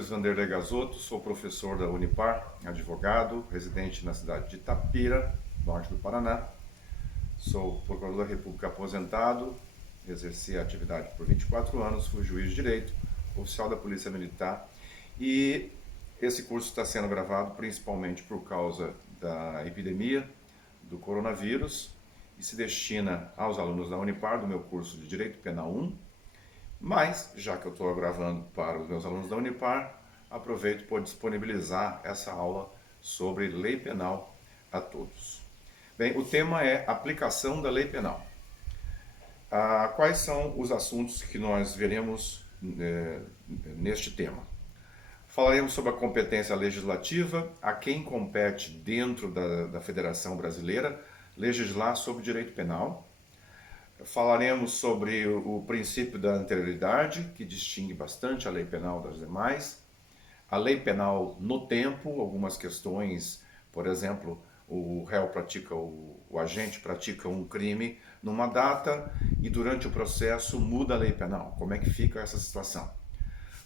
Luiz Vanderlei Gazotto, sou professor da Unipar, advogado, residente na cidade de Itapira, norte do Paraná. Sou procurador da República aposentado, exerci a atividade por 24 anos, fui juiz de direito, oficial da Polícia Militar e esse curso está sendo gravado principalmente por causa da epidemia do coronavírus e se destina aos alunos da Unipar, do meu curso de Direito Penal 1. Mas, já que eu estou gravando para os meus alunos da Unipar, aproveito para disponibilizar essa aula sobre lei penal a todos. Bem, o tema é aplicação da lei penal. Quais são os assuntos que nós veremos neste tema? Falaremos sobre a competência legislativa, a quem compete dentro da Federação Brasileira legislar sobre direito penal. Falaremos sobre o princípio da anterioridade, que distingue bastante a lei penal das demais. A lei penal no tempo, algumas questões, por exemplo, o réu pratica, o agente pratica um crime numa data e durante o processo muda a lei penal. Como é que fica essa situação?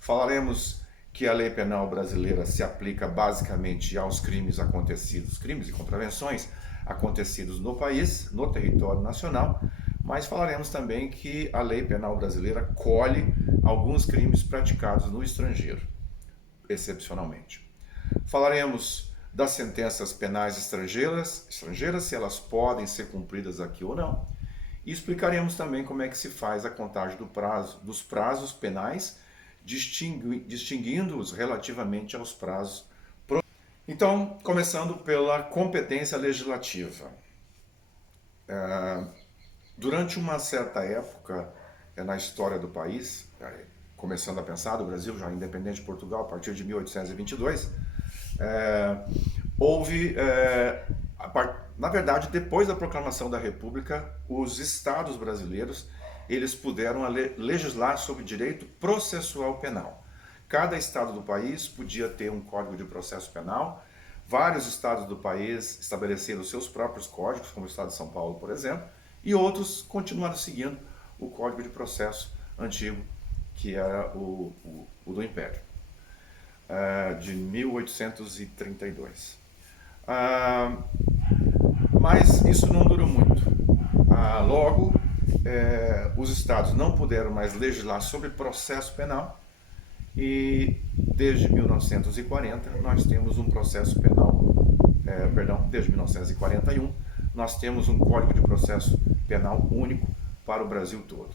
Falaremos que a lei penal brasileira se aplica basicamente aos crimes acontecidos, crimes e contravenções acontecidos no país, no território nacional, mas falaremos também que a lei penal brasileira colhe alguns crimes praticados no estrangeiro, excepcionalmente. Falaremos das sentenças penais estrangeiras, se elas podem ser cumpridas aqui ou não, e explicaremos também como é que se faz a contagem dos prazos penais, distinguindo-os relativamente aos prazos. Então, começando pela competência legislativa. Durante uma certa época na história do país, começando a pensar do Brasil, já independente de Portugal, a partir de 1822, houve, na verdade, depois da proclamação da República, os estados brasileiros eles puderam legislar sobre direito processual penal. Cada estado do país podia ter um código de processo penal. Vários estados do país estabeleceram seus próprios códigos, como o estado de São Paulo, por exemplo, e outros continuaram seguindo o Código de Processo antigo, que era o do Império, de 1832. Mas isso não durou muito. Logo, os estados não puderam mais legislar sobre processo penal e desde 1940 nós temos um processo penal, desde 1941 nós temos um Código de Processo Penal único para o Brasil todo.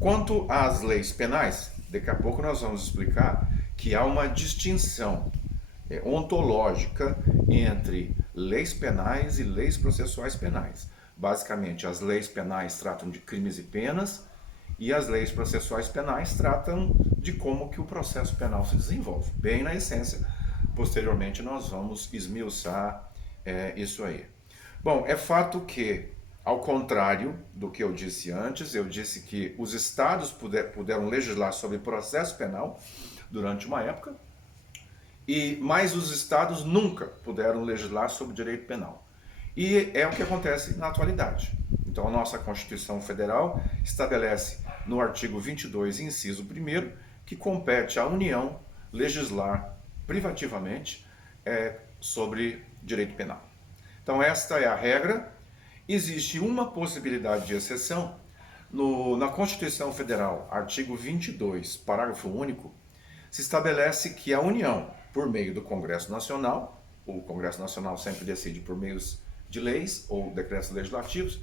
Quanto às leis penais, daqui a pouco nós vamos explicar que há uma distinção ontológica entre leis penais e leis processuais penais. Basicamente, as leis penais tratam de crimes e penas e as leis processuais penais tratam de como que o processo penal se desenvolve. Bem na essência, posteriormente nós vamos esmiuçar isso aí. Bom, é fato que, ao contrário do que eu disse antes, eu disse que os estados puderam legislar sobre processo penal durante uma época, mas os estados nunca puderam legislar sobre direito penal. E é o que acontece na atualidade. Então, a nossa Constituição Federal estabelece no artigo 22, inciso 1º, que compete à União legislar privativamente sobre direito penal. Então, esta é a regra. Existe uma possibilidade de exceção. Na Constituição Federal, artigo 22, parágrafo único, se estabelece que a União, por meio do Congresso Nacional, o Congresso Nacional sempre decide por meios de leis ou decretos legislativos,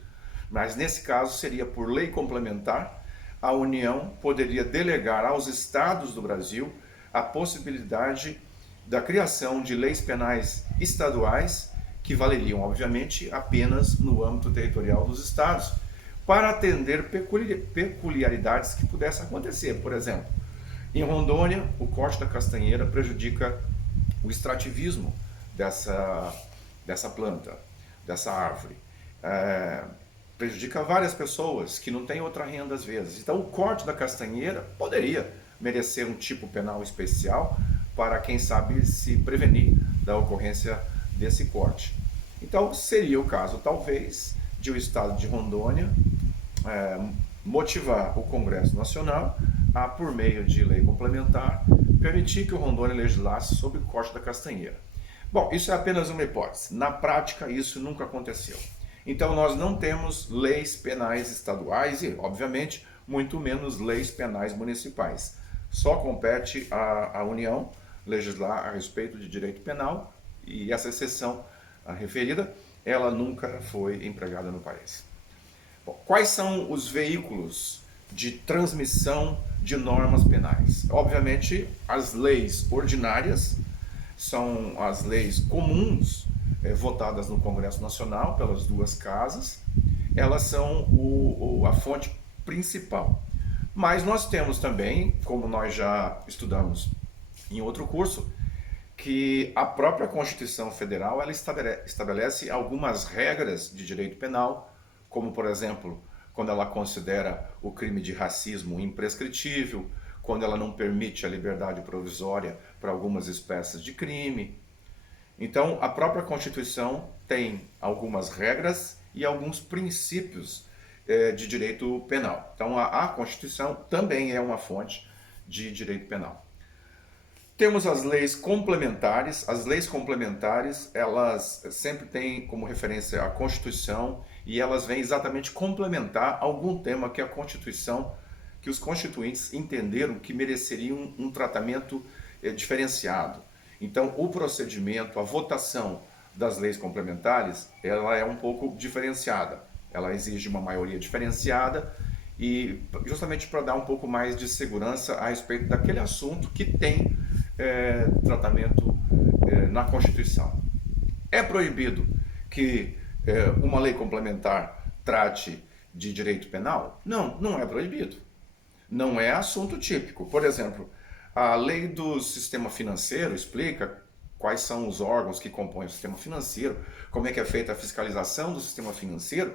mas nesse caso seria por lei complementar, a União poderia delegar aos estados do Brasil a possibilidade da criação de leis penais estaduais que valeriam, obviamente, apenas no âmbito territorial dos estados, para atender peculiaridades que pudessem acontecer. Por exemplo, em Rondônia, o corte da castanheira prejudica o extrativismo dessa planta, dessa árvore. Prejudica várias pessoas que não têm outra renda às vezes. Então, o corte da castanheira poderia merecer um tipo penal especial para, quem sabe, se prevenir da ocorrência desse corte. Então, seria o caso, talvez, de o estado de Rondônia motivar o Congresso Nacional a, por meio de lei complementar, permitir que o Rondônia legislasse sob o corte da castanheira. Bom, isso é apenas uma hipótese. Na prática, isso nunca aconteceu. Então, nós não temos leis penais estaduais e, obviamente, muito menos leis penais municipais. Só compete à União legislar a respeito de direito penal e essa exceção referida, ela nunca foi empregada no país. Bom, quais são os veículos de transmissão de normas penais? Obviamente, as leis ordinárias são as leis comuns votadas no Congresso Nacional pelas duas casas. Elas são a fonte principal. Mas nós temos também, como nós já estudamos em outro curso, que a própria Constituição Federal ela estabelece algumas regras de direito penal, como, por exemplo, quando ela considera o crime de racismo imprescritível, quando ela não permite a liberdade provisória para algumas espécies de crime. Então, a própria Constituição tem algumas regras e alguns princípios de direito penal. Então, a Constituição também é uma fonte de direito penal. Temos as leis complementares. As leis complementares, elas sempre têm como referência a Constituição e elas vêm exatamente complementar algum tema que a Constituição, que os constituintes entenderam que mereceriam um tratamento diferenciado. Então, o procedimento, a votação das leis complementares, ela é um pouco diferenciada. Ela exige uma maioria diferenciada e justamente para dar um pouco mais de segurança a respeito daquele assunto que tem tratamento na Constituição. É proibido que uma lei complementar trate de direito penal? Não, não é proibido. Não é assunto típico. Por exemplo, a lei do sistema financeiro explica quais são os órgãos que compõem o sistema financeiro, como é que é feita a fiscalização do sistema financeiro.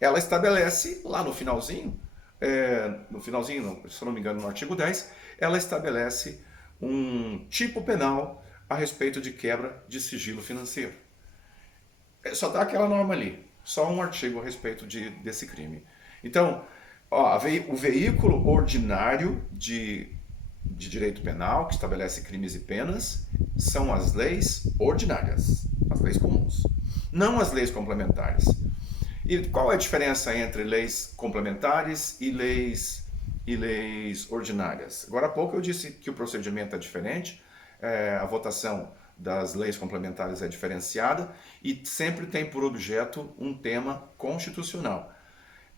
Ela estabelece lá no finalzinho, se eu não me engano, no artigo 10, ela estabelece um tipo penal a respeito de quebra de sigilo financeiro. Só está aquela norma ali, só um artigo a respeito desse crime. Então, o veículo ordinário de direito penal, que estabelece crimes e penas, são as leis ordinárias, as leis comuns, não as leis complementares. E qual é a diferença entre leis complementares e leis ordinárias? Agora há pouco eu disse que o procedimento é diferente, a votação das leis complementares é diferenciada e sempre tem por objeto um tema constitucional.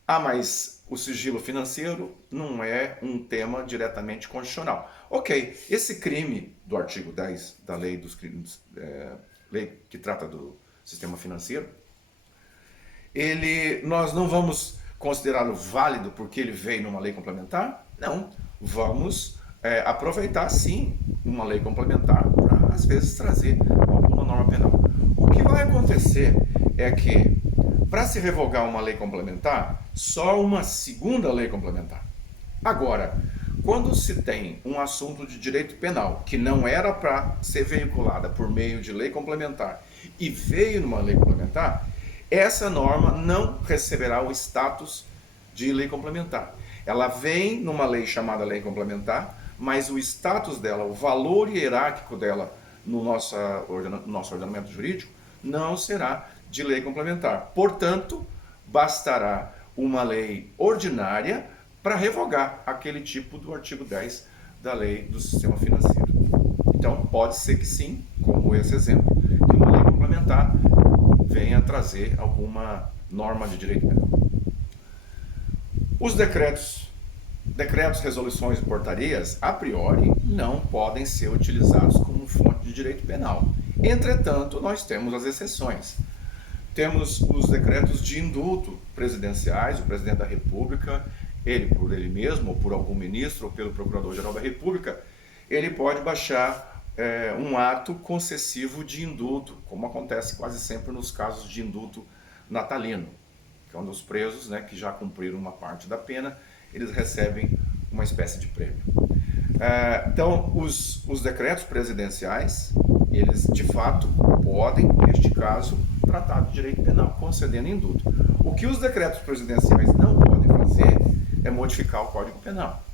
Mas o sigilo financeiro não é um tema diretamente constitucional. Ok, esse crime do artigo 10 da lei dos crimes, lei que trata do sistema financeiro, nós não vamos considerá-lo válido porque ele veio numa lei complementar? Não, vamos aproveitar sim uma lei complementar para às vezes trazer alguma norma penal. O que vai acontecer é que para se revogar uma lei complementar, só uma segunda lei complementar. Agora, quando se tem um assunto de direito penal que não era para ser veiculada por meio de lei complementar e veio numa lei complementar, essa norma não receberá o status de lei complementar. Ela vem numa lei chamada lei complementar, mas o status dela, o valor hierárquico dela no nosso ordenamento jurídico, não será de lei complementar. Portanto, bastará uma lei ordinária para revogar aquele tipo do artigo 10 da lei do sistema financeiro. Então, pode ser que sim, como esse exemplo, que uma lei complementar venha trazer alguma norma de direito penal. Os decretos, resoluções e portarias, a priori, não podem ser utilizados como fonte de direito penal. Entretanto, nós temos as exceções. Temos os decretos de indulto presidenciais, o presidente da República, ele por ele mesmo, ou por algum ministro, ou pelo Procurador-Geral da República, ele pode baixar um ato concessivo de indulto, como acontece quase sempre nos casos de indulto natalino, quando os presos, que já cumpriram uma parte da pena, eles recebem uma espécie de prêmio. Então, os decretos presidenciais, eles de fato podem, neste caso, tratar de direito penal, concedendo indulto. O que os decretos presidenciais não podem fazer é modificar o Código Penal.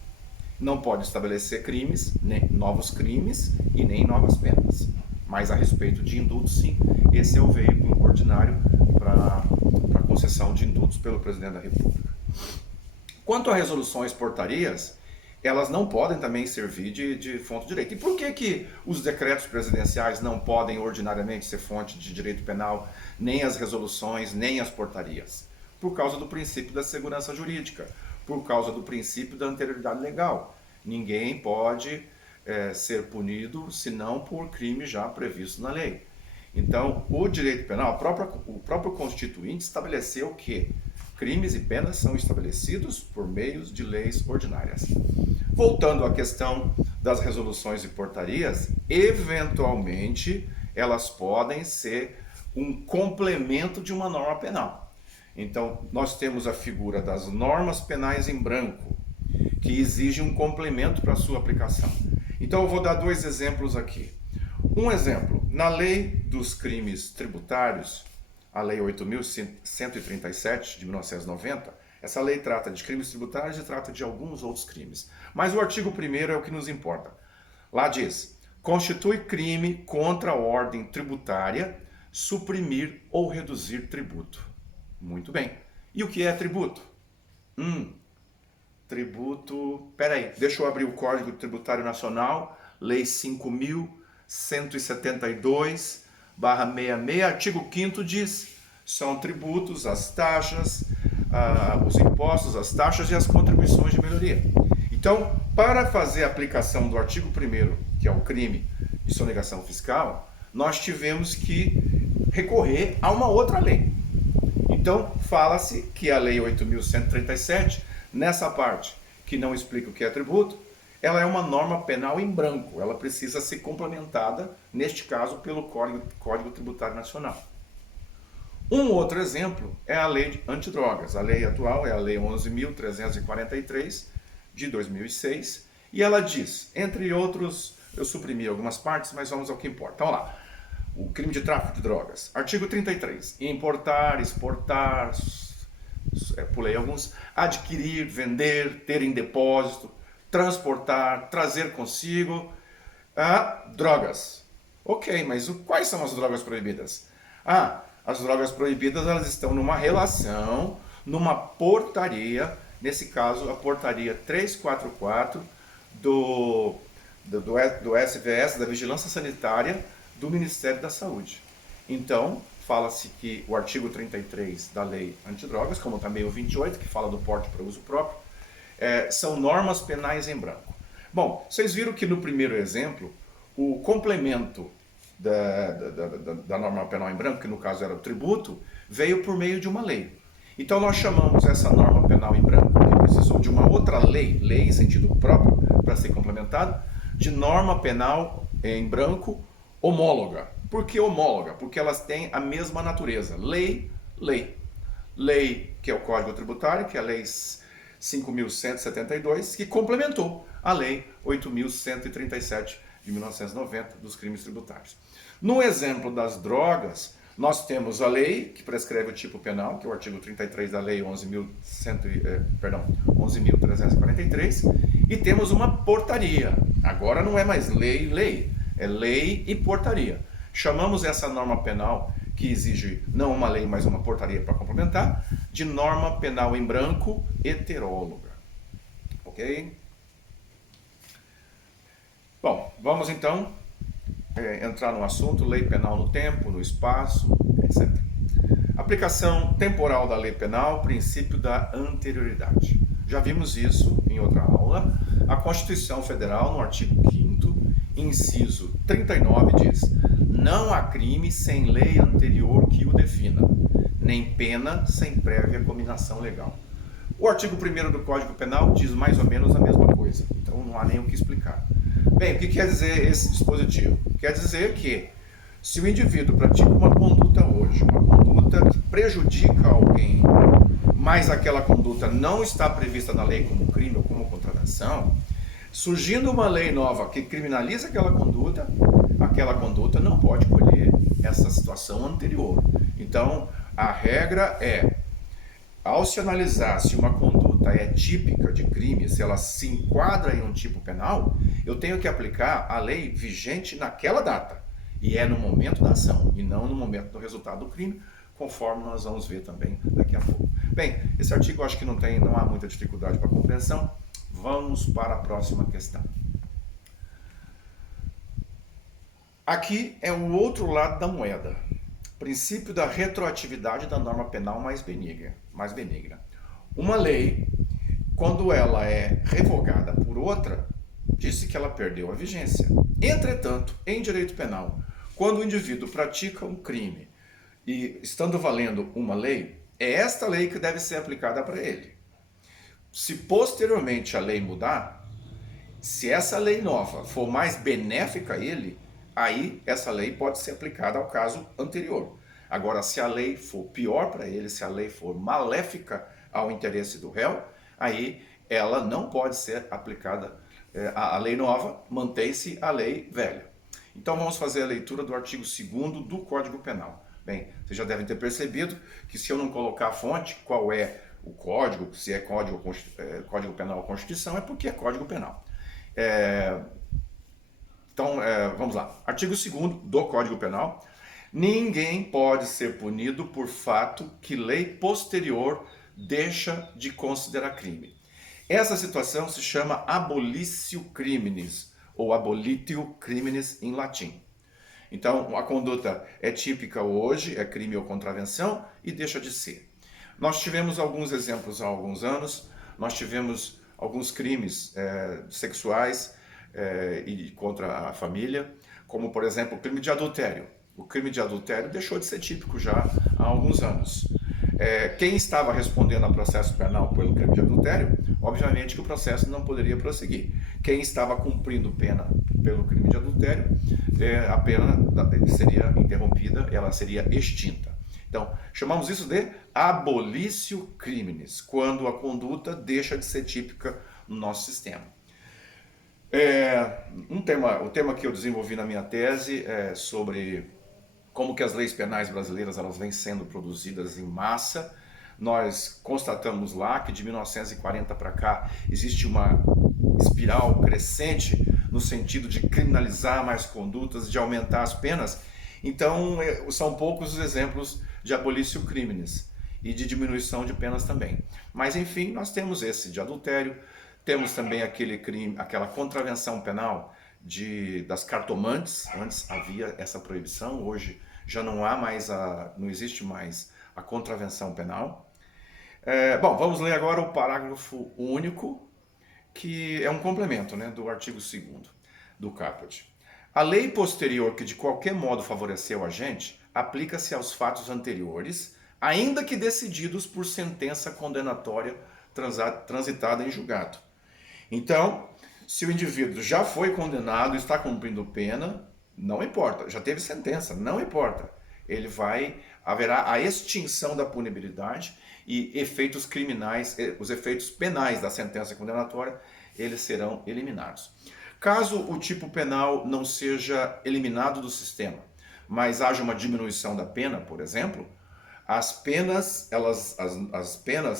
Não pode estabelecer crimes, nem novos crimes e nem novas penas. Mas a respeito de indultos, sim, esse é o veículo ordinário para a concessão de indultos pelo Presidente da República. Quanto a resoluções portarias, elas não podem também servir de fonte de direito. E por que os decretos presidenciais não podem ordinariamente ser fonte de direito penal, nem as resoluções, nem as portarias? Por causa do princípio da segurança jurídica, por causa do princípio da anterioridade legal. Ninguém pode ser punido senão por crime já previsto na lei. Então, o direito penal, o próprio Constituinte estabeleceu que crimes e penas são estabelecidos por meios de leis ordinárias. Voltando à questão das resoluções e portarias, eventualmente elas podem ser um complemento de uma norma penal. Então, nós temos a figura das normas penais em branco, que exige um complemento para a sua aplicação. Então, eu vou dar dois exemplos aqui. Um exemplo, na lei dos crimes tributários, a lei 8.137 de 1990, essa lei trata de crimes tributários e trata de alguns outros crimes. Mas o artigo 1º é o que nos importa. Lá diz: constitui crime contra a ordem tributária suprimir ou reduzir tributo. Muito bem. E o que é tributo? Tributo... Peraí, deixa eu abrir o Código Tributário Nacional, Lei 5.172/66, artigo 5º diz: são tributos as taxas, os impostos, as taxas e as contribuições de melhoria. Então, para fazer a aplicação do artigo 1º, que é o crime de sonegação fiscal, nós tivemos que recorrer a uma outra lei. Então, fala-se que a lei 8.137, nessa parte que não explica o que é tributo, ela é uma norma penal em branco. Ela precisa ser complementada, neste caso, pelo Código Tributário Nacional. Um outro exemplo é a lei antidrogas. A lei atual é a lei 11.343 de 2006, e ela diz, entre outros, eu suprimi algumas partes, mas vamos ao que importa. Então, lá, o crime de tráfico de drogas. Artigo 33, importar, exportar, pulei alguns, adquirir, vender, ter em depósito, transportar, trazer consigo drogas. Ok, mas quais são as drogas proibidas? As drogas proibidas, elas estão numa relação, numa portaria, nesse caso a portaria 344 do SVS, da Vigilância Sanitária do Ministério da Saúde. Então, fala-se que o artigo 33 da lei antidrogas, como também o 28, que fala do porte para uso próprio, são normas penais em branco. Bom, vocês viram que no primeiro exemplo, o complemento da norma penal em branco, que no caso era o tributo, veio por meio de uma lei. Então nós chamamos essa norma penal em branco, que precisou de uma outra lei em sentido próprio, para ser complementada, de norma penal em branco homóloga. Por que homóloga? Porque elas têm a mesma natureza. Lei, que é o Código Tributário, que é a Lei 5.172, que complementou a Lei 8.137 de 1990 dos crimes tributários. No exemplo das drogas, nós temos a lei que prescreve o tipo penal, que é o artigo 33 da Lei 11.343, e temos uma portaria. Agora não é mais lei, é lei e portaria. Chamamos essa norma penal, que exige não uma lei, mas uma portaria para complementar, de norma penal em branco heteróloga. Ok? Bom, vamos então entrar no assunto, lei penal no tempo, no espaço, etc. Aplicação temporal da lei penal, princípio da anterioridade. Já vimos isso em outra aula. A Constituição Federal, no artigo 5º, inciso 39, diz: não há crime sem lei anterior que o defina, nem pena sem prévia cominação legal. O artigo 1º do Código Penal diz mais ou menos a mesma coisa, então não há nem o que explicar. Bem, o que quer dizer esse dispositivo? Quer dizer que se o indivíduo pratica uma conduta hoje, uma conduta que prejudica alguém, mas aquela conduta não está prevista na lei como crime ou como contravenção, surgindo uma lei nova que criminaliza aquela conduta não pode colher essa situação anterior. Então, a regra é, ao se analisar se uma conduta conduta é típica de crime, se ela se enquadra em um tipo penal, eu tenho que aplicar a lei vigente naquela data. E é no momento da ação, e não no momento do resultado do crime, conforme nós vamos ver também daqui a pouco. Bem, esse artigo eu acho que não há muita dificuldade para compreensão. Vamos para a próxima questão. Aqui é o outro lado da moeda. Princípio da retroatividade da norma penal mais benigna. Uma lei, quando ela é revogada por outra, disse que ela perdeu a vigência. Entretanto, em direito penal, quando o indivíduo pratica um crime e estando valendo uma lei, é esta lei que deve ser aplicada para ele. Se posteriormente a lei mudar, se essa lei nova for mais benéfica a ele, aí essa lei pode ser aplicada ao caso anterior. Agora, se a lei for pior para ele, se a lei for maléfica ao interesse do réu, aí ela não pode ser aplicada. A lei nova, mantém-se a lei velha. Então vamos fazer a leitura do artigo 2º do Código Penal. Bem, vocês já devem ter percebido que se eu não colocar a fonte, qual é o código, se é Código Penal ou Constituição, é porque é Código Penal. Então, vamos lá. Artigo 2º do Código Penal. Ninguém pode ser punido por fato que lei posterior deixa de considerar crime. Essa situação se chama abolitio criminis, ou abolitio criminis em latim. Então, a conduta é típica hoje, é crime ou contravenção, e deixa de ser. Nós tivemos alguns exemplos há alguns anos, nós tivemos alguns crimes sexuais e contra a família, como, por exemplo, o crime de adultério. O crime de adultério deixou de ser típico já há alguns anos. Quem estava respondendo a processo penal pelo crime de adultério, obviamente que o processo não poderia prosseguir. Quem estava cumprindo pena pelo crime de adultério, a pena seria interrompida, ela seria extinta. Então, chamamos isso de abolitio criminis, quando a conduta deixa de ser típica no nosso sistema. O tema que eu desenvolvi na minha tese é sobre como que as leis penais brasileiras elas vêm sendo produzidas em massa. Nós constatamos lá que de 1940 para cá existe uma espiral crescente no sentido de criminalizar mais condutas, de aumentar as penas. Então, são poucos os exemplos de abolitio criminis e de diminuição de penas também. Mas, enfim, nós temos esse de adultério, temos também aquele crime, aquela contravenção penal das cartomantes. Antes havia essa proibição, hoje já não existe mais a contravenção penal. Bom, vamos ler agora o parágrafo único, que é um complemento, né, do artigo 2º do caput. A lei posterior que de qualquer modo favoreceu a gente, aplica-se aos fatos anteriores, ainda que decididos por sentença condenatória transitada em julgado. Então, se o indivíduo já foi condenado e está cumprindo pena, não importa, já teve sentença, não importa. Haverá a extinção da punibilidade e efeitos criminais, os efeitos penais da sentença condenatória, eles serão eliminados. Caso o tipo penal não seja eliminado do sistema, mas haja uma diminuição da pena, por exemplo, as penas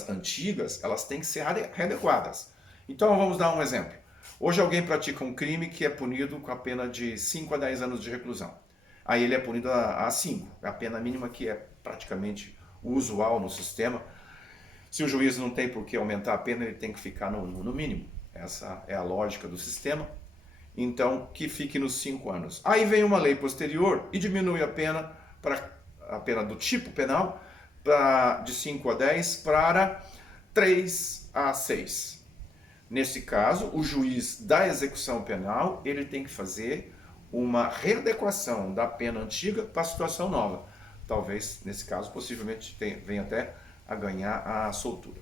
antigas, elas têm que ser readequadas. Então vamos dar um exemplo. Hoje alguém pratica um crime que é punido com a pena de 5 a 10 anos de reclusão. Aí ele é punido a 5, a pena mínima que é praticamente usual no sistema. Se o juiz não tem por que aumentar a pena, ele tem que ficar no mínimo. Essa é a lógica do sistema. Então, que fique nos 5 anos. Aí vem uma lei posterior e diminui a pena do tipo penal de 5 a 10 para 3 a 6. Nesse caso, o juiz da execução penal, ele tem que fazer uma readequação da pena antiga para a situação nova. Talvez, nesse caso, possivelmente venha até a ganhar a soltura.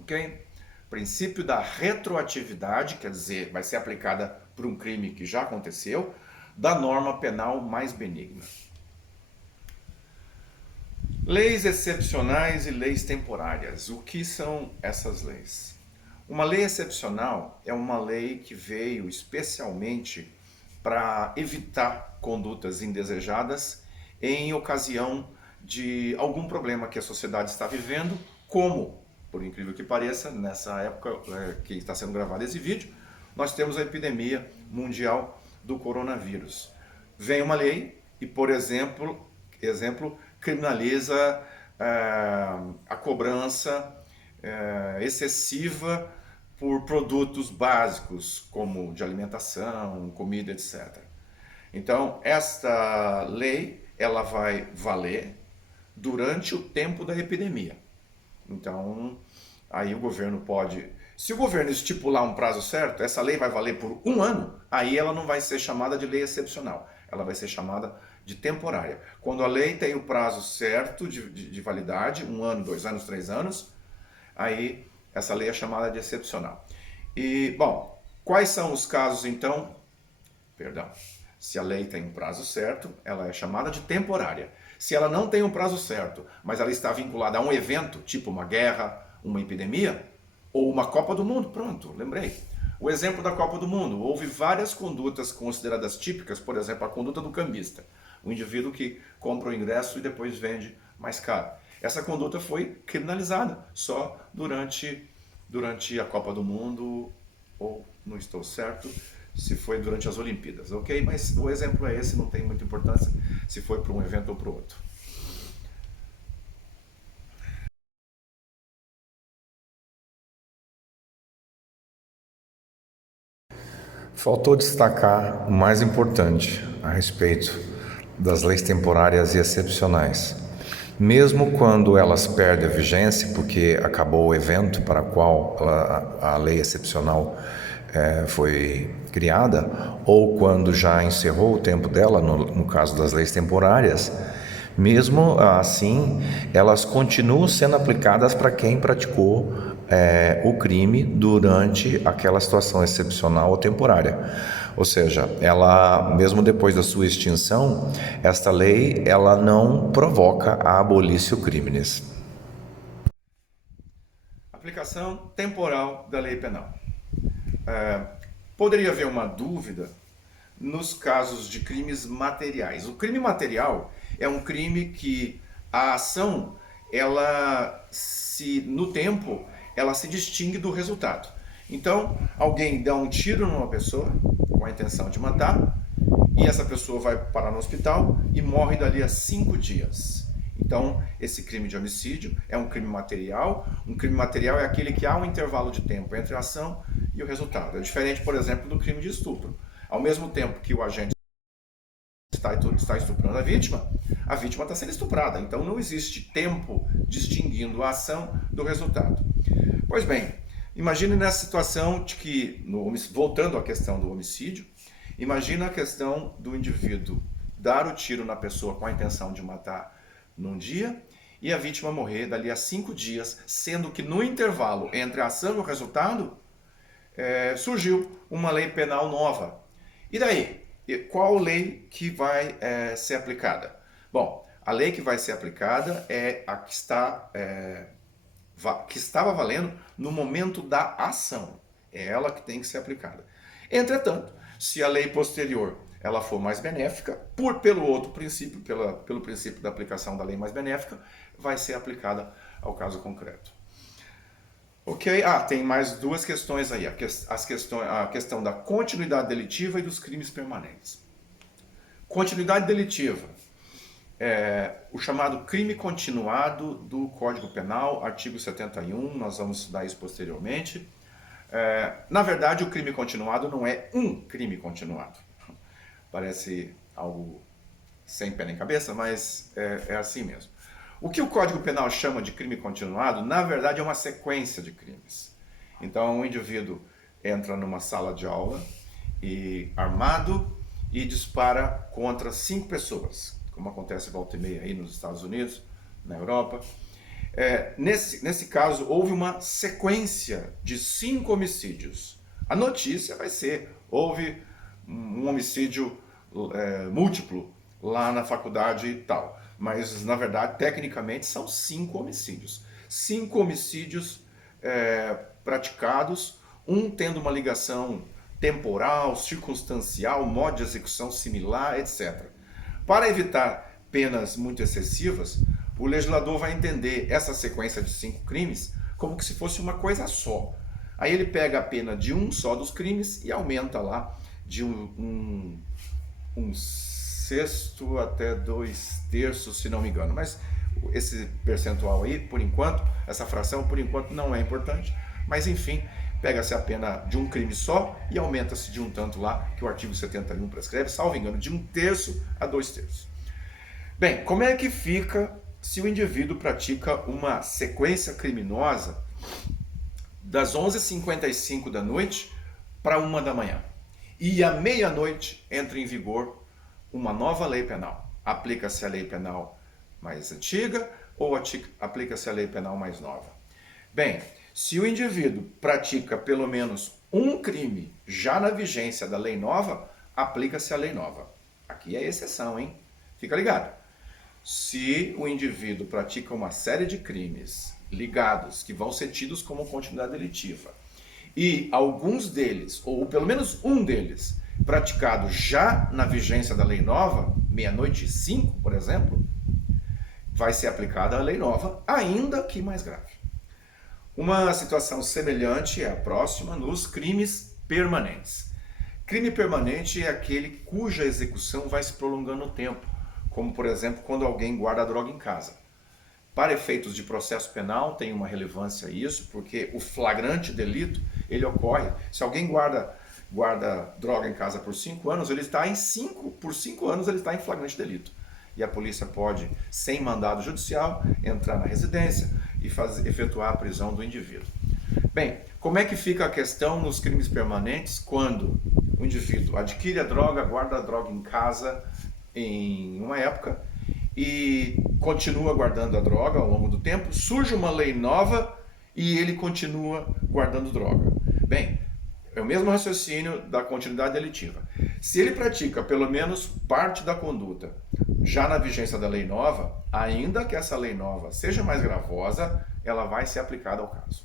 Ok? Princípio da retroatividade, quer dizer, vai ser aplicada por um crime que já aconteceu, da norma penal mais benigna. Leis excepcionais e leis temporárias. O que são essas leis? Uma lei excepcional é uma lei que veio especialmente para evitar condutas indesejadas em ocasião de algum problema que a sociedade está vivendo, como, por incrível que pareça, nessa época que está sendo gravado esse vídeo, nós temos a epidemia mundial do coronavírus. Vem uma lei e, por exemplo criminaliza a cobrança excessiva por produtos básicos, como de alimentação, comida, etc. Então, esta lei, ela vai valer durante o tempo da epidemia. Então, aí o governo pode... Se o governo estipular um prazo certo, essa lei vai valer por 1 ano, aí ela não vai ser chamada de lei excepcional, ela vai ser chamada de temporária. Quando a lei tem o prazo certo de validade, 1 ano, 2 anos, 3 anos, aí essa lei é chamada de excepcional. E, bom, quais são os casos então? Perdão. Se a lei tem um prazo certo, ela é chamada de temporária. Se ela não tem um prazo certo, mas ela está vinculada a um evento, tipo uma guerra, uma epidemia, ou uma Copa do Mundo, pronto, lembrei. O exemplo da Copa do Mundo, houve várias condutas consideradas típicas, por exemplo, a conduta do cambista, o indivíduo que compra o ingresso e depois vende mais caro. Essa conduta foi criminalizada só durante a Copa do Mundo, ou não estou certo, se foi durante as Olimpíadas, ok? Mas o exemplo é esse, não tem muita importância se foi para um evento ou para o outro. Faltou destacar o mais importante a respeito das leis temporárias e excepcionais. Mesmo quando elas perdem a vigência, porque acabou o evento para o qual a lei excepcional foi criada, ou quando já encerrou o tempo dela, no caso das leis temporárias, mesmo assim, elas continuam sendo aplicadas para quem praticou o crime durante aquela situação excepcional ou temporária. Ou seja, ela, mesmo depois da sua extinção, esta lei ela não provoca a abolição criminis. Aplicação temporal da lei penal. Poderia haver uma dúvida nos casos de crimes materiais. O crime material é um crime que a ação, no tempo, ela se distingue do resultado. Então, alguém dá um tiro numa pessoa com a intenção de matar, e essa pessoa vai parar no hospital e morre dali a 5 dias. Então, esse crime de homicídio é um crime material. Um crime material é aquele que há um intervalo de tempo entre a ação e o resultado. É diferente, por exemplo, do crime de estupro. Ao mesmo tempo que o agente está estuprando a vítima está sendo estuprada. Então não existe tempo distinguindo a ação do resultado. Pois bem, imagine nessa situação de que, voltando à questão do homicídio, imagina a questão do indivíduo dar o tiro na pessoa com a intenção de matar num dia e a vítima morrer dali a 5 dias, sendo que no intervalo entre a ação e o resultado surgiu uma lei penal nova. E daí? Qual lei que vai ser aplicada? Bom, a lei que vai ser aplicada é a que estava valendo no momento da ação. É ela que tem que ser aplicada. Entretanto, se a lei posterior ela for mais benéfica, pelo outro princípio, pelo princípio da aplicação da lei mais benéfica, vai ser aplicada ao caso concreto. Ok? Tem mais 2 questões aí. A questão da continuidade delitiva e dos crimes permanentes. Continuidade delitiva é o chamado crime continuado do Código Penal, artigo 71, nós vamos estudar isso posteriormente. Na verdade, o crime continuado não é um crime continuado. Parece algo sem pé nem cabeça, mas é assim mesmo. O que o Código Penal chama de crime continuado, na verdade, é uma sequência de crimes. Então, um indivíduo entra numa sala de aula armado e dispara contra 5 pessoas, como acontece volta e meia aí nos Estados Unidos, na Europa. Nesse caso, houve uma sequência de 5 homicídios. A notícia vai ser, houve um homicídio múltiplo lá na faculdade e tal. Mas, na verdade, tecnicamente, são 5 homicídios. 5 homicídios praticados, um tendo uma ligação temporal, circunstancial, modo de execução similar, etc. Para evitar penas muito excessivas, o legislador vai entender essa sequência de 5 crimes como que se fosse uma coisa só. Aí ele pega a pena de um só dos crimes e aumenta lá de um sexto até 2/3, se não me engano. Mas esse percentual aí, por enquanto, essa fração, por enquanto, não é importante. Mas, enfim, pega-se a pena de um crime só e aumenta-se de um tanto lá, que o artigo 71 prescreve, salvo engano, de 1/3 a 2/3. Bem, como é que fica se o indivíduo pratica uma sequência criminosa das 11h55 da noite para 1 da manhã? E à meia-noite entra em vigor uma nova lei penal. Aplica-se a lei penal mais antiga ou aplica-se a lei penal mais nova? Bem, se o indivíduo pratica pelo menos um crime já na vigência da lei nova, aplica-se a lei nova. Aqui é exceção, hein? Fica ligado. Se o indivíduo pratica uma série de crimes ligados, que vão ser tidos como continuidade delitiva, e alguns deles, ou pelo menos um deles, praticado já na vigência da lei nova, 00:05, por exemplo, vai ser aplicada a lei nova, ainda que mais grave. Uma situação semelhante é a próxima nos crimes permanentes. Crime permanente é aquele cuja execução vai se prolongando no tempo, como por exemplo quando alguém guarda a droga em casa. Para efeitos de processo penal tem uma relevância isso, porque o flagrante delito ele ocorre. Se alguém guarda droga em casa por 5 anos, ele está por 5 anos ele está em flagrante delito. E a polícia pode, sem mandado judicial, entrar na residência e efetuar a prisão do indivíduo. Bem, como é que fica a questão nos crimes permanentes quando o indivíduo adquire a droga, guarda a droga em casa em uma época e continua guardando a droga ao longo do tempo, surge uma lei nova e ele continua guardando droga? Bem, é o mesmo raciocínio da continuidade delitiva. Se ele pratica pelo menos parte da conduta já na vigência da lei nova, ainda que essa lei nova seja mais gravosa, ela vai ser aplicada ao caso.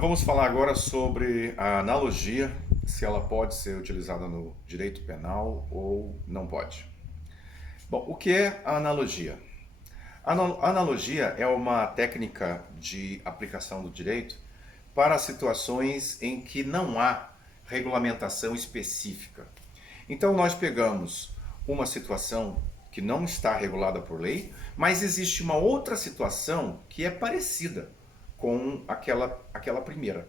Vamos falar agora sobre a analogia, se ela pode ser utilizada no direito penal ou não pode. Bom, o que é a analogia? A analogia é uma técnica de aplicação do direito para situações em que não há regulamentação específica. Então nós pegamos uma situação que não está regulada por lei, mas existe uma outra situação que é parecida com aquela primeira.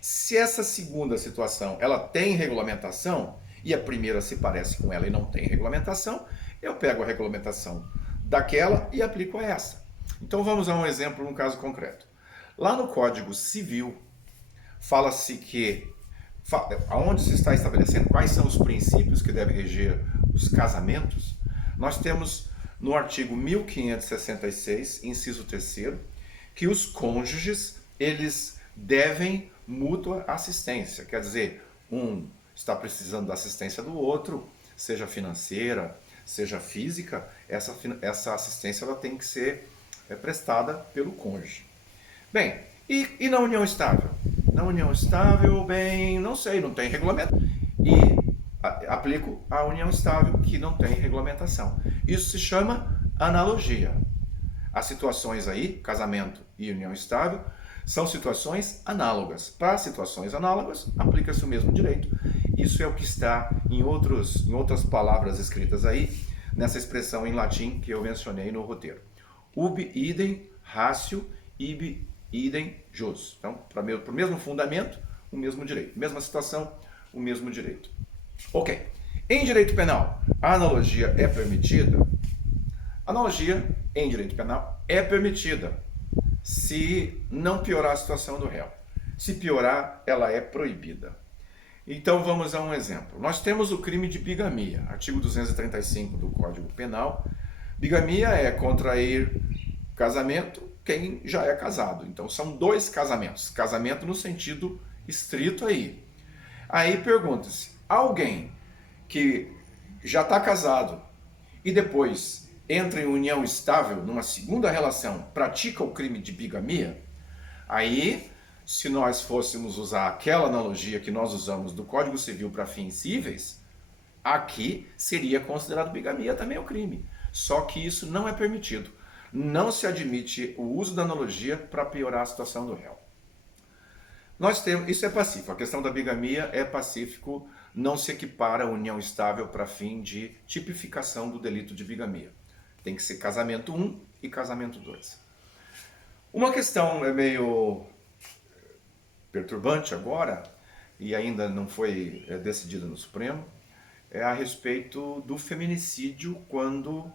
Se essa segunda situação ela tem regulamentação e a primeira se parece com ela e não tem regulamentação, eu pego a regulamentação daquela e aplico a essa. Então vamos a um exemplo, num caso concreto. Lá no Código Civil, fala-se que, aonde se está estabelecendo quais são os princípios que devem reger os casamentos, nós temos no artigo 1566, inciso 3º, que os cônjuges, eles devem mútua assistência. Quer dizer, um está precisando da assistência do outro, seja financeira, seja física, essa assistência ela tem que ser prestada pelo cônjuge. Bem, e na união estável? Na união estável, bem, não sei, não tem regulamento. E aplico a união estável que não tem regulamentação. Isso se chama analogia. As situações aí, casamento e união estável, são situações análogas. Para situações análogas, aplica-se o mesmo direito. Isso é o que está em outras palavras escritas aí, nessa expressão em latim que eu mencionei no roteiro. Ubi idem ratio, ibi idem jus. Então, para o mesmo fundamento, o mesmo direito. Mesma situação, o mesmo direito. Ok. Em direito penal, a analogia é permitida? Analogia em direito penal é permitida se não piorar a situação do réu. Se piorar, ela é proibida. Então vamos a um exemplo. Nós temos o crime de bigamia, artigo 235 do Código Penal. Bigamia é contrair casamento quem já é casado. Então são 2 casamentos. Casamento no sentido estrito aí. Aí pergunta-se, alguém que já está casado e depois entra em união estável, numa segunda relação, pratica o crime de bigamia, aí, se nós fôssemos usar aquela analogia que nós usamos do Código Civil para fins cíveis, aqui seria considerado bigamia também o crime. Só que isso não é permitido. não se admite o uso da analogia para piorar a situação do réu. Nós temos, isso é pacífico, a questão da bigamia é pacífico, não se equipara a união estável para fim de tipificação do delito de bigamia. Tem que ser casamento 1 e casamento 2. Uma questão é meio perturbante agora, e ainda não foi decidida no Supremo, é a respeito do feminicídio, quando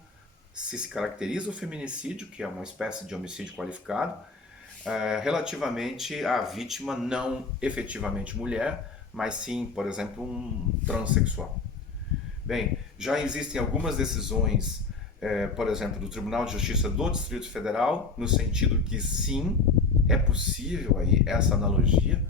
se caracteriza o feminicídio, que é uma espécie de homicídio qualificado, relativamente à vítima não efetivamente mulher, mas sim, por exemplo, um transexual. Bem, já existem algumas decisões, por exemplo, do Tribunal de Justiça do Distrito Federal, no sentido que sim, é possível aí essa analogia.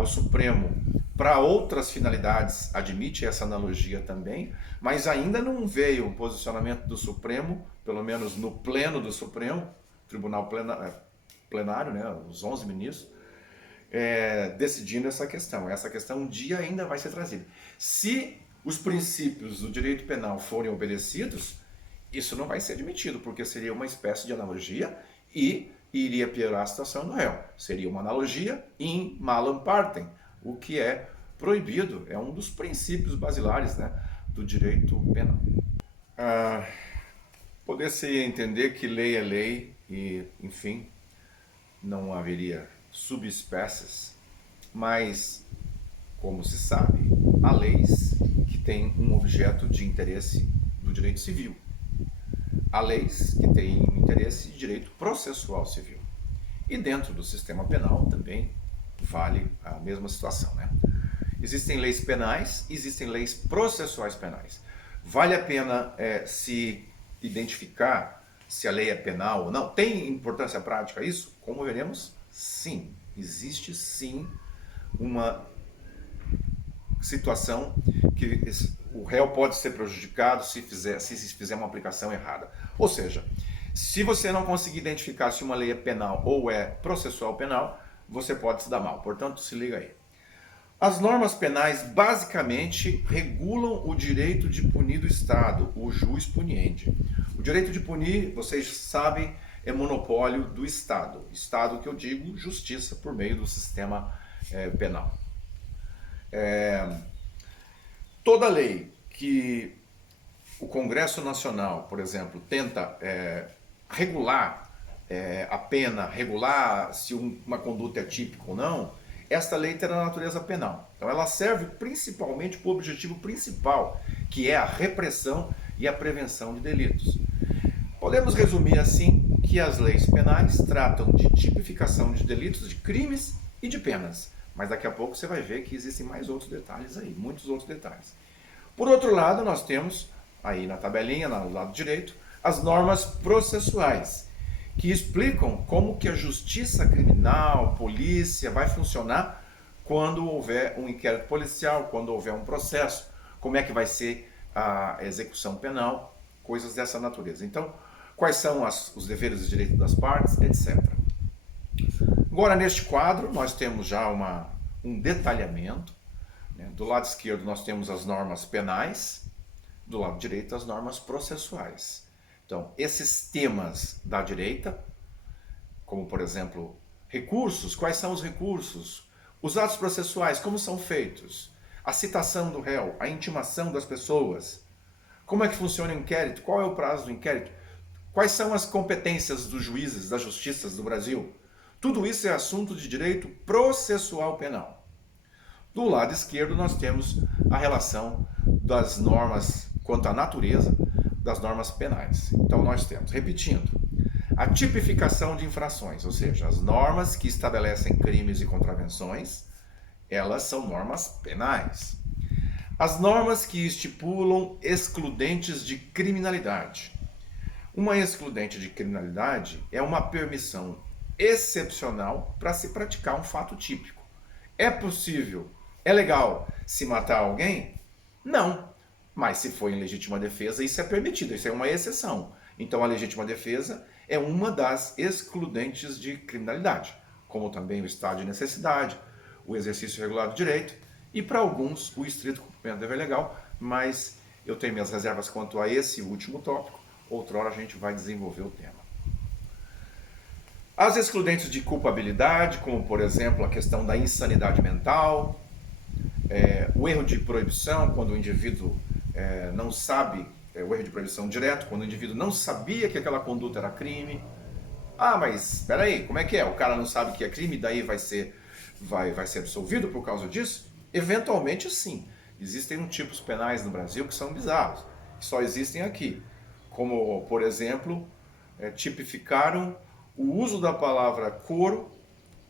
O Supremo, para outras finalidades, admite essa analogia também, mas ainda não veio o posicionamento do Supremo, pelo menos no pleno do Supremo, Tribunal plenário, né, os 11 ministros, decidindo essa questão. Essa questão um dia ainda vai ser trazida. Se os princípios do direito penal forem obedecidos, isso não vai ser admitido, porque seria uma espécie de analogia e iria piorar a situação do réu. Seria uma analogia in malum partem, o que é proibido, é um dos princípios basilares, né, do direito penal. Poder-se entender que lei é lei e, enfim, não haveria subespécies, mas, como se sabe, há leis que têm um objeto de interesse do direito civil. Há leis que têm interesse de direito processual civil. E dentro do sistema penal também vale a mesma situação, né? Existem leis penais, existem leis processuais penais. Vale a pena se identificar se a lei é penal ou não? Tem importância prática isso? Como veremos, sim. Existe sim uma situação que o réu pode ser prejudicado se fizer uma aplicação errada. Ou seja, se você não conseguir identificar se uma lei é penal ou é processual penal, você pode se dar mal. Portanto, se liga aí. As normas penais basicamente regulam o direito de punir do Estado, o jus puniendi. O direito de punir, vocês sabem, é monopólio do Estado. Estado que eu digo, justiça por meio do sistema penal. Toda lei que o Congresso Nacional, por exemplo, tenta regular a pena, regular se uma conduta é típica ou não, esta lei terá natureza penal. Então ela serve principalmente para o objetivo principal, que é a repressão e a prevenção de delitos. Podemos resumir assim que as leis penais tratam de tipificação de delitos, de crimes e de penas. Mas daqui a pouco você vai ver que existem mais outros detalhes aí, muitos outros detalhes. Por outro lado, nós temos aí na tabelinha, no lado direito, as normas processuais, que explicam como que a justiça criminal, polícia, vai funcionar quando houver um inquérito policial, quando houver um processo, como é que vai ser a execução penal, coisas dessa natureza. Então, quais são os deveres e direitos das partes, etc. Agora, neste quadro, nós temos já um detalhamento. Né? Do lado esquerdo, nós temos as normas penais, do lado direito, as normas processuais. Então, esses temas da direita, como por exemplo, recursos, quais são os recursos? Os atos processuais, como são feitos? A citação do réu, a intimação das pessoas, como é que funciona o inquérito? Qual é o prazo do inquérito? Quais são as competências dos juízes, das justiças do Brasil? Tudo isso é assunto de direito processual penal. Do lado esquerdo nós temos a relação das normas quanto à natureza das normas penais. Então nós temos, repetindo, a tipificação de infrações, ou seja, as normas que estabelecem crimes e contravenções, elas são normas penais. As normas que estipulam excludentes de criminalidade. Uma excludente de criminalidade é uma permissão excepcional para se praticar um fato típico. É possível, é legal se matar alguém? Não. Mas se for em legítima defesa, isso é permitido, isso é uma exceção. Então a legítima defesa é uma das excludentes de criminalidade, como também o estado de necessidade, o exercício regular do direito e, para alguns, o estrito cumprimento do dever legal, mas eu tenho minhas reservas quanto a esse último tópico, outrora a gente vai desenvolver o tema. As excludentes de culpabilidade, como por exemplo a questão da insanidade mental, o erro de proibição, quando o indivíduo não sabe, o erro de proibição direto, quando o indivíduo não sabia que aquela conduta era crime. Ah, mas espera aí, como é que é? O cara não sabe que é crime, daí vai ser absolvido por causa disso? Eventualmente sim. Existem tipos penais no Brasil que são bizarros, que só existem aqui. Como, por exemplo, tipificaram o uso da palavra couro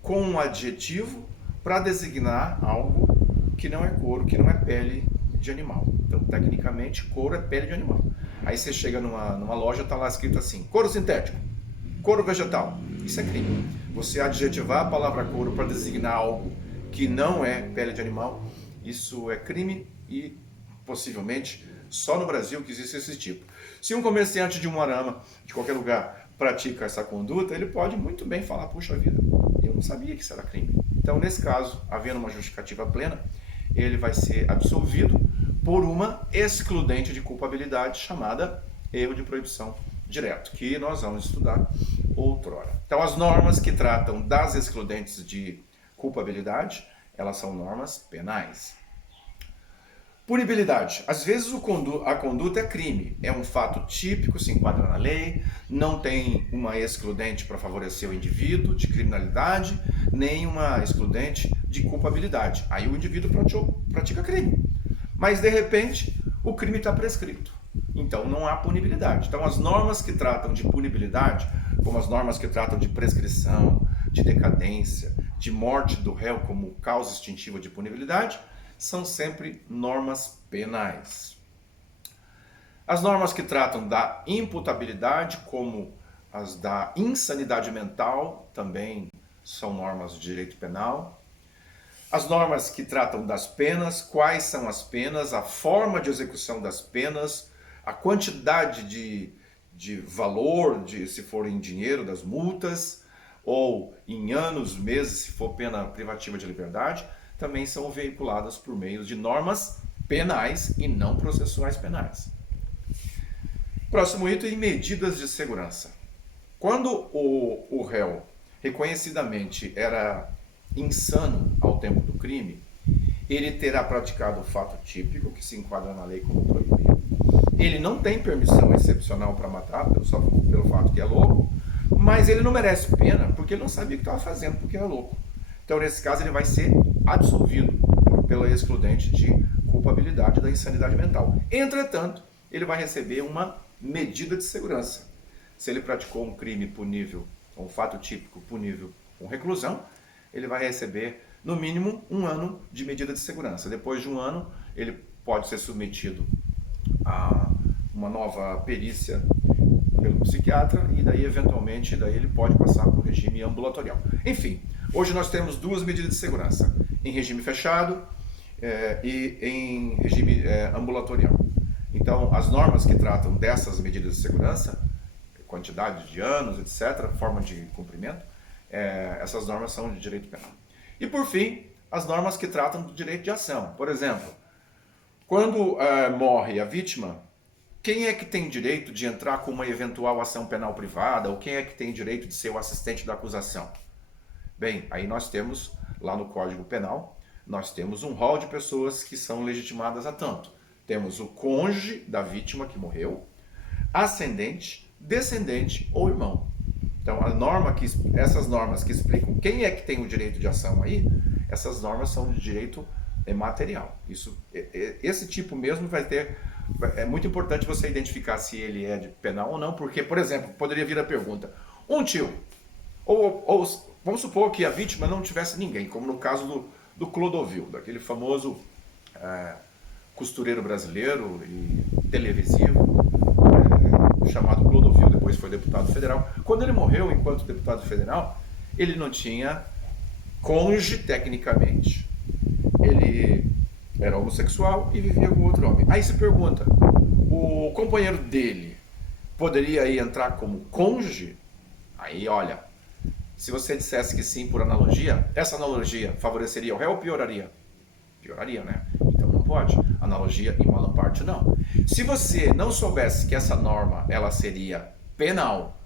com um adjetivo para designar algo que não é couro, que não é pele de animal. Então, tecnicamente, couro é pele de animal. Aí você chega numa loja, está lá escrito assim, couro sintético, couro vegetal. Isso é crime. Você adjetivar a palavra couro para designar algo que não é pele de animal, isso é crime e possivelmente só no Brasil que existe esse tipo. Se um comerciante de um arama, de qualquer lugar, pratica essa conduta, ele pode muito bem falar, puxa vida, eu não sabia que isso era crime. Então, nesse caso, havendo uma justificativa plena, ele vai ser absolvido por uma excludente de culpabilidade chamada erro de proibição direto, que nós vamos estudar outrora. Então, as normas que tratam das excludentes de culpabilidade, elas são normas penais. Punibilidade. Às vezes a conduta é crime, é um fato típico, se enquadra na lei, não tem uma excludente para favorecer o indivíduo de criminalidade, nem uma excludente de culpabilidade. Aí o indivíduo pratica crime. Mas, de repente, o crime está prescrito. Então, não há punibilidade. Então, as normas que tratam de punibilidade, como as normas que tratam de prescrição, de decadência, de morte do réu como causa extintiva de punibilidade, são sempre normas penais. As normas que tratam da imputabilidade, como as da insanidade mental, também são normas de direito penal. As normas que tratam das penas, quais são as penas, a forma de execução das penas, a quantidade de valor, se for em dinheiro, das multas, ou em anos, meses, se for pena privativa de liberdade, também são veiculadas por meio de normas penais e não processuais penais. Próximo item, medidas de segurança. Quando o réu reconhecidamente era insano ao tempo do crime, ele terá praticado o fato típico que se enquadra na lei como proibido. Ele não tem permissão excepcional para matar, só pelo fato que é louco, mas ele não merece pena porque ele não sabia o que estava fazendo, porque era louco. Então, nesse caso, ele vai ser absolvido pela excludente de culpabilidade da insanidade mental. Entretanto, ele vai receber uma medida de segurança. Se ele praticou um crime punível, um fato típico punível com reclusão, ele vai receber, no mínimo, 1 ano de medida de segurança. Depois de 1 ano, ele pode ser submetido a uma nova perícia pelo psiquiatra e daí, eventualmente, ele pode passar para o regime ambulatorial. Enfim, hoje nós temos 2 medidas de segurança, em regime fechado e em regime ambulatorial. Então, as normas que tratam dessas medidas de segurança, quantidade de anos, etc., forma de cumprimento, essas normas são de direito penal. E, por fim, as normas que tratam do direito de ação. Por exemplo, quando morre a vítima, quem é que tem direito de entrar com uma eventual ação penal privada, ou quem é que tem direito de ser o assistente da acusação? Bem, aí nós temos, lá no Código Penal, nós temos um rol de pessoas que são legitimadas a tanto. Temos o cônjuge da vítima que morreu, ascendente, descendente ou irmão. Então, essas normas que explicam quem é que tem o direito de ação aí, essas normas são de direito material. Esse tipo mesmo vai ter... É muito importante você identificar se ele é de penal ou não, porque, por exemplo, poderia vir a pergunta, um tio, ou vamos supor que a vítima não tivesse ninguém, como no caso do Clodovil, daquele famoso costureiro brasileiro e televisivo, chamado Clodovil, depois foi deputado federal. Quando ele morreu enquanto deputado federal, ele não tinha cônjuge tecnicamente. Ele era homossexual e vivia com outro homem. Aí se pergunta, o companheiro dele poderia aí entrar como cônjuge? Aí, olha, se você dissesse que sim por analogia, essa analogia favoreceria o réu ou pioraria? Pioraria, né? Então não pode. Analogia em Malum Parte não. Se você não soubesse que essa norma ela seria penal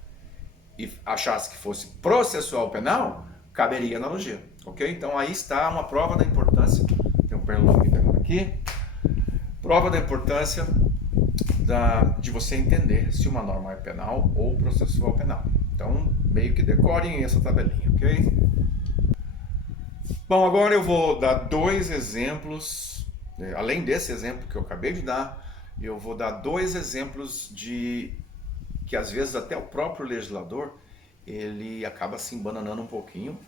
e achasse que fosse processual penal, caberia analogia, ok? Então aí está uma prova da importância, tem um pernilongo me pegando aqui, prova da importância de você entender se uma norma é penal ou processual penal. Então, meio que decorem essa tabelinha, ok? Bom, agora eu vou dar dois exemplos, além desse exemplo que eu acabei de dar, eu vou dar dois exemplos de que às vezes até o próprio legislador ele acaba se embananando um pouquinho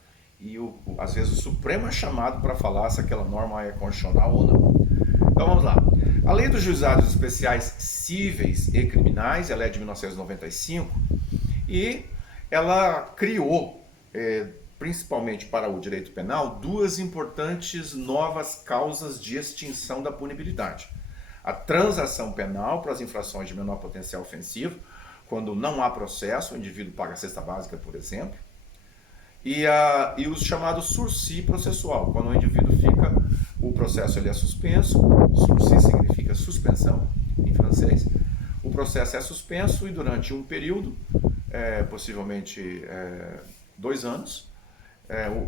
e às vezes o Supremo é chamado para falar se aquela norma é constitucional ou não. Então vamos lá. A Lei dos Juizados Especiais Cíveis e Criminais, ela é de 1995 e ela criou, principalmente para o direito penal, duas importantes novas causas de extinção da punibilidade. A transação penal para as infrações de menor potencial ofensivo, quando não há processo, o indivíduo paga a cesta básica, por exemplo, e o chamado sursis processual, quando o indivíduo fica, o processo ele é suspenso, sursis significa suspensão em francês, o processo é suspenso e durante um período, possivelmente 2 anos,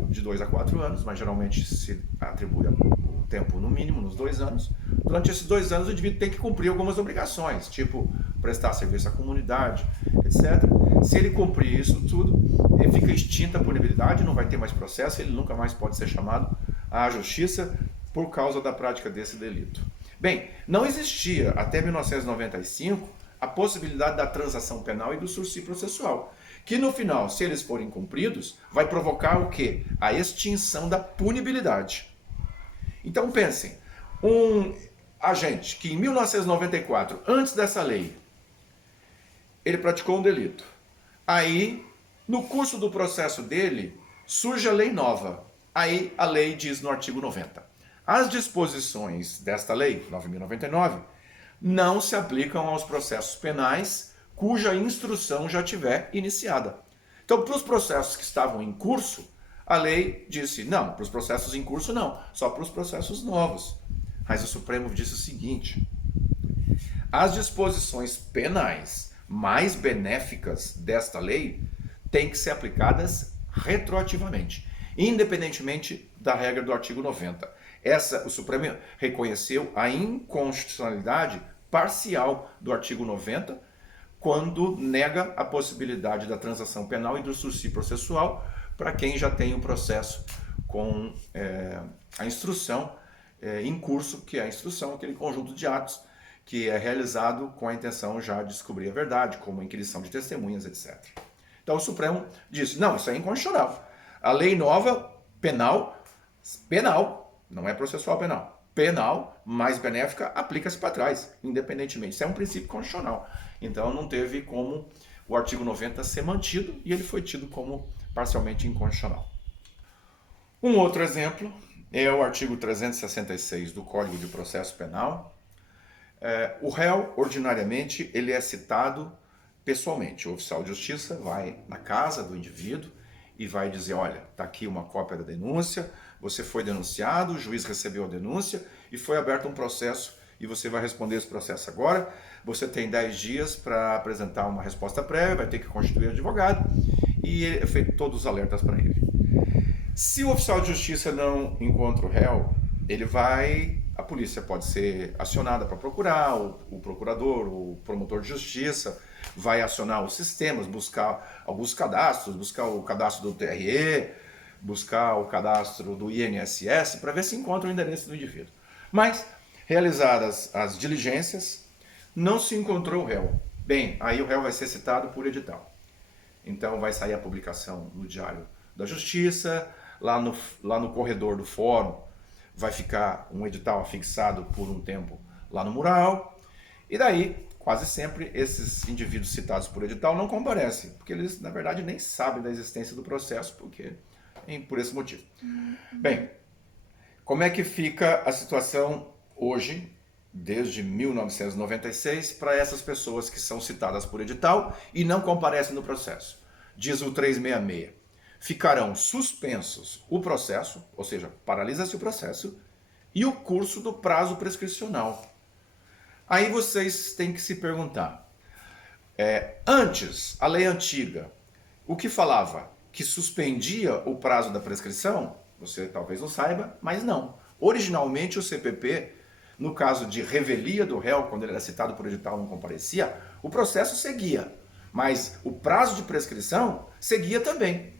de 2 a 4 anos, mas geralmente se atribui o tempo no mínimo, nos 2 anos. Durante esses 2 anos o indivíduo tem que cumprir algumas obrigações, tipo prestar serviço à comunidade, etc. Se ele cumprir isso tudo, ele fica extinta a punibilidade, não vai ter mais processo, ele nunca mais pode ser chamado à justiça por causa da prática desse delito. Bem, não existia até 1995 a possibilidade da transação penal e do sursis processual, que no final, se eles forem cumpridos, vai provocar o quê? A extinção da punibilidade. Então pensem, um agente que em 1994, antes dessa lei, ele praticou um delito. Aí, no curso do processo dele, surge a lei nova. Aí a lei diz no artigo 90. As disposições desta lei, 9.099, não se aplicam aos processos penais cuja instrução já tiver iniciada. Então, para os processos que estavam em curso, a lei disse, não, para os processos em curso não, só para os processos novos. Mas o Supremo disse o seguinte, as disposições penais mais benéficas desta lei têm que ser aplicadas retroativamente, independentemente da regra do artigo 90. O Supremo reconheceu a inconstitucionalidade parcial do artigo 90 quando nega a possibilidade da transação penal e do sursis processual para quem já tem o processo com a instrução em curso, que é a instrução, aquele conjunto de atos que é realizado com a intenção já de descobrir a verdade, como inquisição de testemunhas, etc. Então o Supremo disse, não, isso é inconstitucional. A lei nova, penal, não é processual penal, penal, mais benéfica, aplica-se para trás, independentemente. Isso é um princípio constitucional. Então não teve como o artigo 90 ser mantido e ele foi tido como parcialmente inconstitucional. Um outro exemplo é o artigo 366 do Código de Processo Penal. O réu, ordinariamente, ele é citado pessoalmente. O oficial de justiça vai na casa do indivíduo e vai dizer, olha, está aqui uma cópia da denúncia, você foi denunciado, o juiz recebeu a denúncia e foi aberto um processo e você vai responder esse processo agora. Você tem 10 dias para apresentar uma resposta prévia, vai ter que constituir advogado e é feito todos os alertas para ele. Se o oficial de justiça não encontra o réu, a polícia pode ser acionada para procurar, o procurador, o promotor de justiça vai acionar os sistemas, buscar alguns cadastros, buscar o cadastro do TRE, buscar o cadastro do INSS para ver se encontra o endereço do indivíduo. Mas, realizadas as diligências, não se encontrou o réu. Bem, aí o réu vai ser citado por edital. Então vai sair a publicação no Diário da Justiça, lá no corredor do fórum vai ficar um edital afixado por um tempo lá no mural, e daí, quase sempre, esses indivíduos citados por edital não comparecem, porque eles, na verdade, nem sabem da existência do processo, por esse motivo. Bem, como é que fica a situação hoje, desde 1996, para essas pessoas que são citadas por edital e não comparecem no processo? Diz o 366. Ficarão suspensos o processo, ou seja, paralisa-se o processo, e o curso do prazo prescricional. Aí vocês têm que se perguntar, antes, a lei antiga, o que falava? Que suspendia o prazo da prescrição? Você talvez não saiba, mas não. Originalmente o CPP, no caso de revelia do réu, quando ele era citado por edital e não comparecia, o processo seguia, mas o prazo de prescrição seguia também.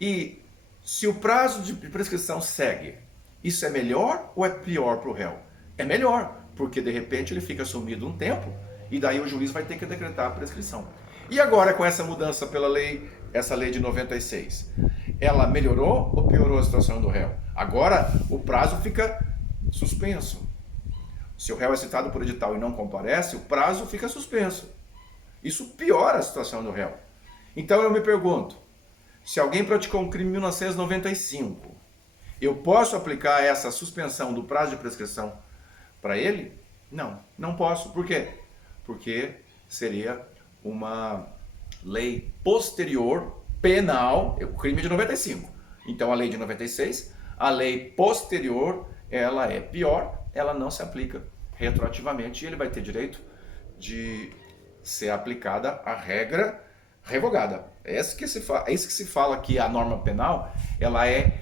E se o prazo de prescrição segue, isso é melhor ou é pior para o réu? É melhor, porque de repente ele fica sumido um tempo e daí o juiz vai ter que decretar a prescrição. E agora com essa mudança pela lei, essa lei de 96, ela melhorou ou piorou a situação do réu? Agora o prazo fica suspenso. Se o réu é citado por edital e não comparece, o prazo fica suspenso. Isso piora a situação do réu. Então eu me pergunto, se alguém praticou um crime em 1995, eu posso aplicar essa suspensão do prazo de prescrição para ele? Não, não posso. Por quê? Porque seria uma lei posterior penal, o crime é de 95. Então a lei de 96, a lei posterior, ela é pior, ela não se aplica retroativamente e ele vai ter direito de ser aplicada a regra revogada. É isso que se fala que a norma penal, ela é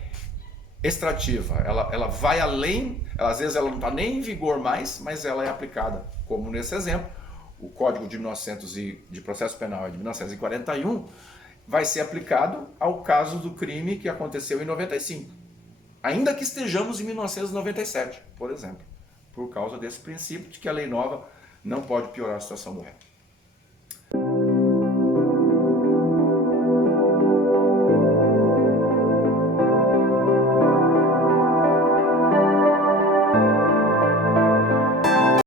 extrativa, ela vai além, às vezes ela não está nem em vigor mais, mas ela é aplicada, como nesse exemplo, o Código de 1900 de Processo Penal é de 1941, vai ser aplicado ao caso do crime que aconteceu em 95, ainda que estejamos em 1997, por exemplo, por causa desse princípio de que a lei nova não pode piorar a situação do réu.